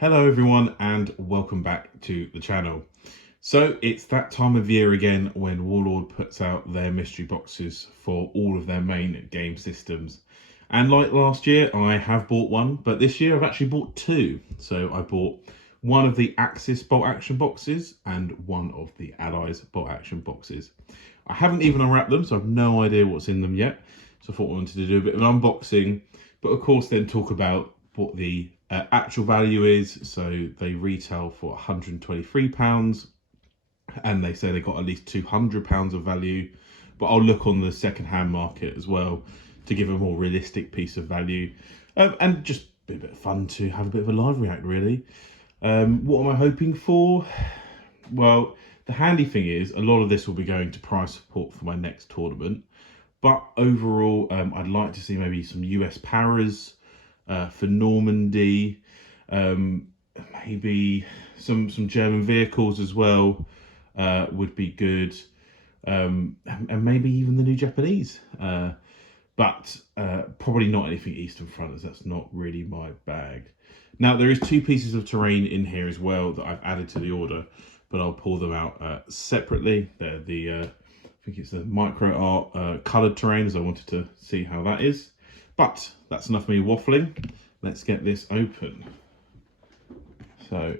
Hello everyone and welcome back to the channel. So it's that time of year again when Warlord puts out their mystery boxes for all of their main game systems. And like last year, I have bought one, but this year I've actually bought two. So I bought one of the Axis bolt action boxes and one of the Allies bolt action boxes. I haven't even unwrapped them, so I've no idea what's in them yet. So I thought I wanted to do a bit of an unboxing, but of course then talk about what the actual value is. So they retail for £123 and they say they got at least £200 of value, but I'll look on the second-hand market as well to give a more realistic piece of value, and just be a bit of fun to have a bit of a live react really. What am I hoping for? Well, the handy thing is a lot of this will be going to prize support for my next tournament, but overall I'd like to see maybe some US paras for Normandy, maybe some German vehicles as well would be good, and maybe even the new Japanese, but probably not anything Eastern Front, as that's not really my bag. Now there is two pieces of terrain in here as well that I've added to the order, but I'll pull them out separately. They're the I think it's the micro art coloured terrain, as I wanted to see how that is. But that's enough of me waffling. Let's get this open. So,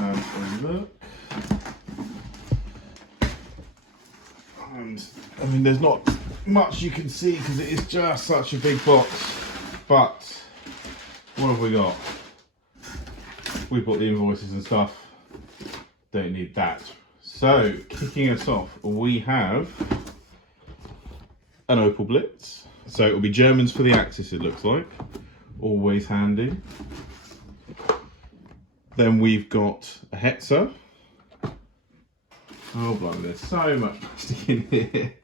let's have a look. And I mean, there's not much you can see because it is just such a big box. But what have we got? We've got the invoices and stuff. Don't need that. So, kicking us off, we have an Opel Blitz. So it'll be Germans for the Axis, it looks like. Always handy. Then we've got a Hetzer. Oh, blimey, there's so much plastic in here.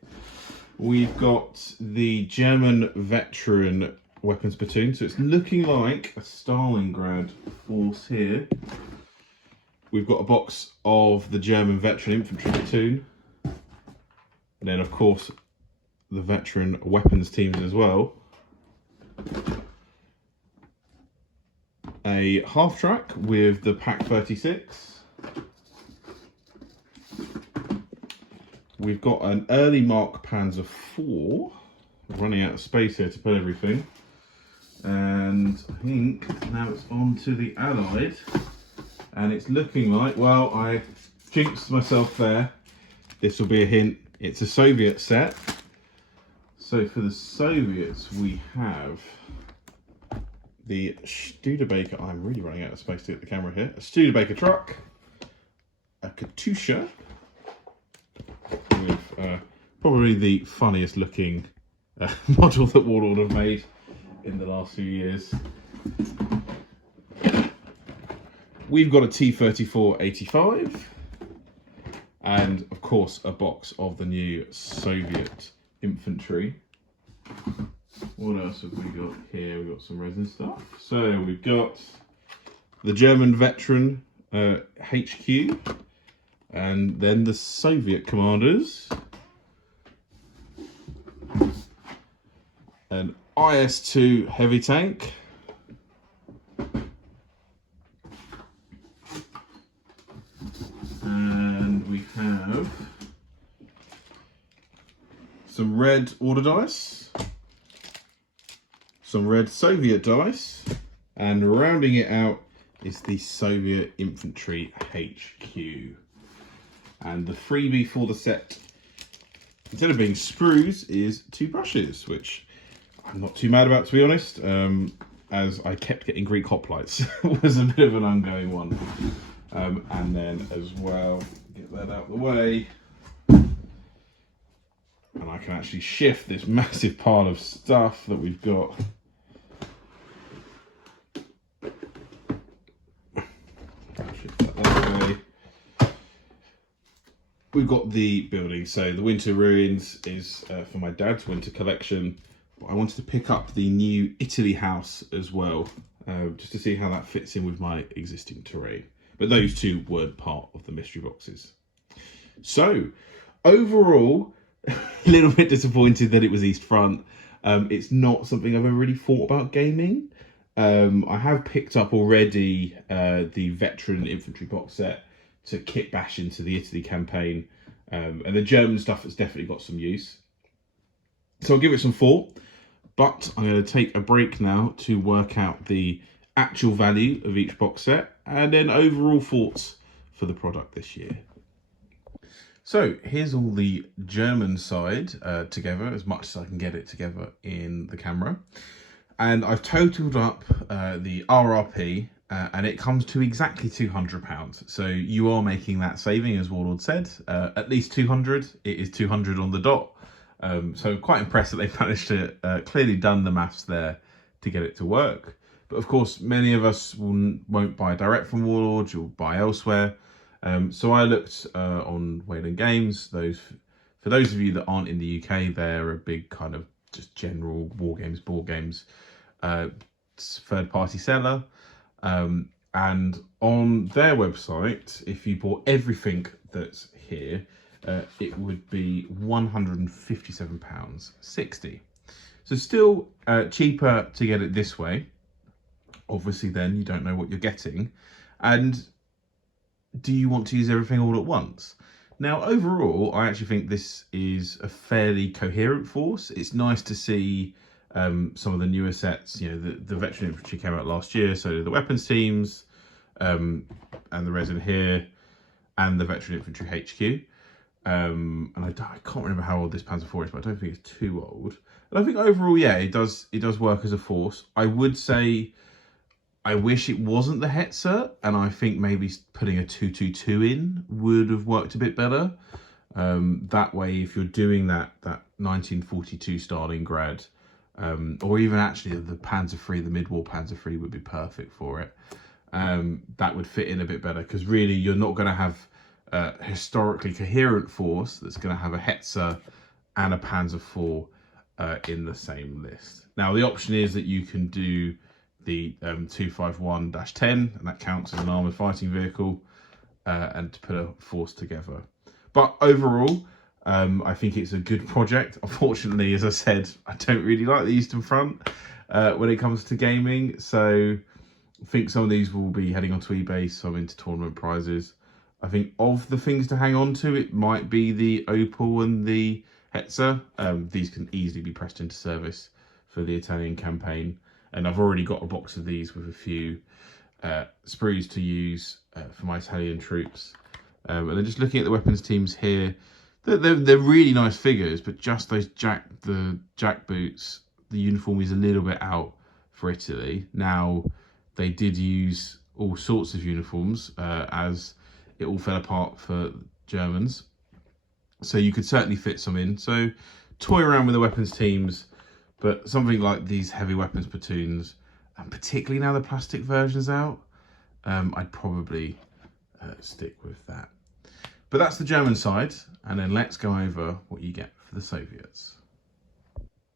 We've got the German veteran weapons platoon. So it's looking like a Stalingrad force here. We've got a box of the German veteran infantry platoon. And then, of course, the veteran weapons teams as well. A half track with the Pack 36. We've got an early Mark Panzer IV. Running out of space here to put everything. And I think now it's on to the Allied. And it's looking like, well, I jinxed myself there. This will be a hint. It's a Soviet set. So for the Soviets, we have the Studebaker. I'm really running out of space to get the camera here. A Studebaker truck, a Katusha, with probably the funniest looking model that Warlord have made in the last few years. We've got a T-34-85, and of course a box of the new Soviet infantry. What else have we got here? We've got some resin stuff. So we've got the German veteran HQ, and then the Soviet commanders, an IS-2 heavy tank, and we have some red order dice, some red Soviet dice, and rounding it out is the Soviet infantry HQ. And the freebie for the set, instead of being sprues, is two brushes, which I'm not too mad about, to be honest, as I kept getting Greek hoplites. Was a bit of an ongoing one. And then as well, get that out of the way, and I can actually shift this massive pile of stuff that we've got. Shift that way. We've got the building. So the Winter Ruins is for my dad's winter collection. But I wanted to pick up the new Italy house as well, just to see how that fits in with my existing terrain. But those two weren't part of the mystery boxes. So overall, a little bit disappointed that it was East Front. It's not something I've ever really thought about gaming. I have picked up already the Veteran Infantry box set to kit bash into the Italy campaign, and the German stuff has definitely got some use. So I'll give it some thought, but I'm going to take a break now to work out the actual value of each box set and then overall thoughts for the product this year. So here's all the German side together, as much as I can get it together in the camera. And I've totaled up the RRP and it comes to exactly £200. So you are making that saving, as Warlord said, at least 200. It is 200 on the dot. So quite impressed that they've managed to clearly done the maths there to get it to work. But of course, many of us won't buy direct from Warlord, you'll buy elsewhere. So I looked on Wayland Games. For those of you that aren't in the UK, they're a big kind of just general war games, board games, third-party seller. And on their website, if you bought everything that's here, it would be £157.60. So still cheaper to get it this way. Obviously, then you don't know what you're getting. And do you want to use everything all at once? Now, overall, I actually think this is a fairly coherent force. It's nice to see some of the newer sets. You know, the Veteran Infantry came out last year, so did the weapons teams, and the resin here, and the Veteran Infantry HQ. And I can't remember how old this Panzer IV is, but I don't think it's too old. And I think overall, yeah, it does work as a force. I would say I wish it wasn't the Hetzer, and I think maybe putting a 222 in would have worked a bit better. That way, if you're doing that 1942 Stalingrad, or even actually the Panzer III, the mid-war Panzer III would be perfect for it. That would fit in a bit better, because really you're not going to have a historically coherent force that's going to have a Hetzer and a Panzer IV in the same list. Now, the option is that you can do the 251-10, and that counts as an armoured fighting vehicle, and to put a force together. But overall, I think it's a good project. Unfortunately, as I said, I don't really like the Eastern Front when it comes to gaming, so I think some of these will be heading onto eBay, some into tournament prizes. I think of the things to hang on to, it might be the Opal and the Hetzer. These can easily be pressed into service for the Italian campaign. And I've already got a box of these with a few sprues to use for my Italian troops. And then just looking at the weapons teams here, they're really nice figures, but just those jack boots, the uniform is a little bit out for Italy. Now, they did use all sorts of uniforms as it all fell apart for Germans. So you could certainly fit some in. So toy around with the weapons teams. But something like these heavy weapons platoons, and particularly now the plastic version's out, I'd probably stick with that. But that's the German side, and then let's go over what you get for the Soviets.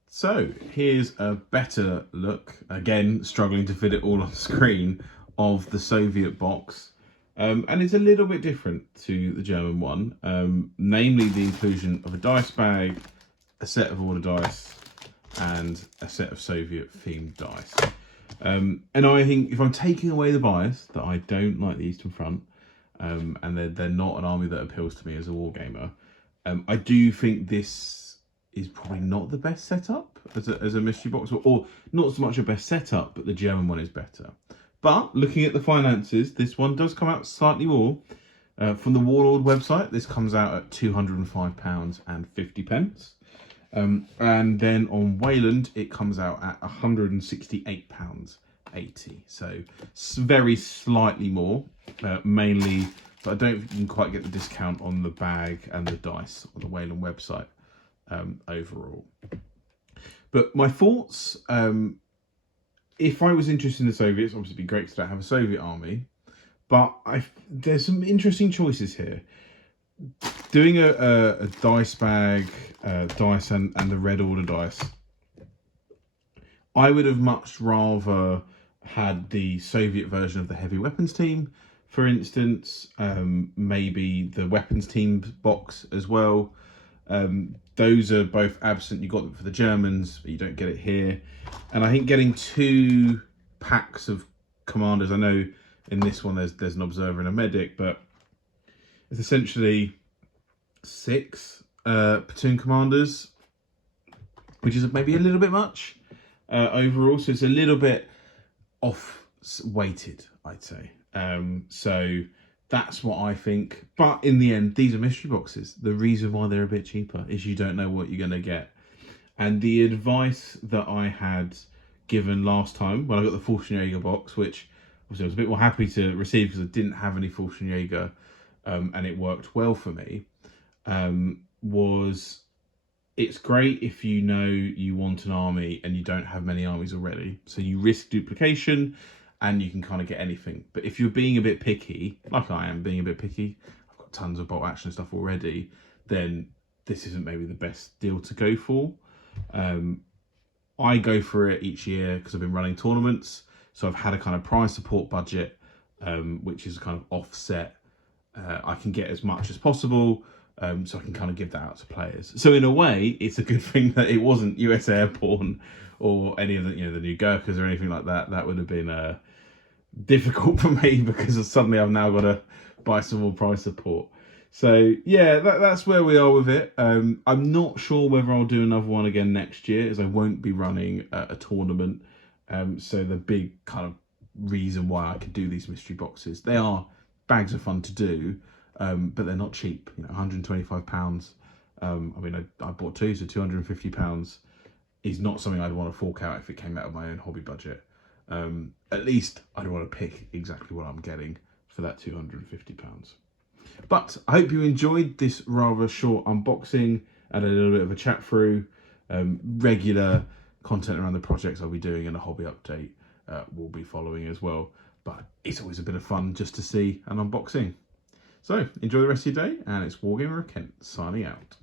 So here's a better look, again struggling to fit it all on screen, of the Soviet box. And it's a little bit different to the German one, namely the inclusion of a dice bag, a set of order dice, and a set of Soviet themed dice. And I think if I'm taking away the bias that I don't like the Eastern Front, and they're not an army that appeals to me as a wargamer, I do think this is probably not the best setup as a mystery box, or not so much a best setup, but the German one is better. But looking at the finances, this one does come out slightly more. From the Warlord website, this comes out at £205.50. And then on Wayland, it comes out at £168.80. So very slightly more, mainly, but I don't think you can quite get the discount on the bag and the dice on the Wayland website overall. But my thoughts, if I was interested in the Soviets, obviously it'd be great to have a Soviet army, but there's some interesting choices here. Doing a dice bag, dice and the red order dice, I would have much rather had the Soviet version of the heavy weapons team, for instance, maybe the weapons team box as well. Those are both absent. You got them for the Germans, but you don't get it here. And I think getting 2 packs of commanders. I know in this one there's an observer and a medic, but it's essentially 6 platoon commanders, which is maybe a little bit much overall. So it's a little bit off weighted, I'd say. So that's what I think. But in the end, these are mystery boxes. The reason why they're a bit cheaper is you don't know what you're going to get. And the advice that I had given last time when I got the Fallschirmjäger box, which obviously I was a bit more happy to receive because I didn't have any Fallschirmjäger, and it worked well for me, was it's great if you know you want an army and you don't have many armies already. So you risk duplication and you can kind of get anything. But if you're being a bit picky, like I am being a bit picky, I've got tons of bolt action stuff already, then this isn't maybe the best deal to go for. I go for it each year because I've been running tournaments. So I've had a kind of prize support budget, which is kind of offset. I can get as much as possible. So I can kind of give that out to players. So in a way, it's a good thing that it wasn't US Airborne or any of the the new Gurkhas or anything like that. That would have been difficult for me because suddenly I've now got to buy some more prize support. So yeah, that's where we are with it. I'm not sure whether I'll do another one again next year, as I won't be running a tournament. So the big kind of reason why I could do these mystery boxes, they are bags of fun to do. But they're not cheap, £125. I mean, I bought 2, so £250 is not something I'd want to fork out if it came out of my own hobby budget. At least I'd want to pick exactly what I'm getting for that £250. But I hope you enjoyed this rather short unboxing and a little bit of a chat through. Regular content around the projects I'll be doing and a hobby update will be following as well. But it's always a bit of fun just to see an unboxing. So, enjoy the rest of your day, and it's Wargamer of Kent signing out.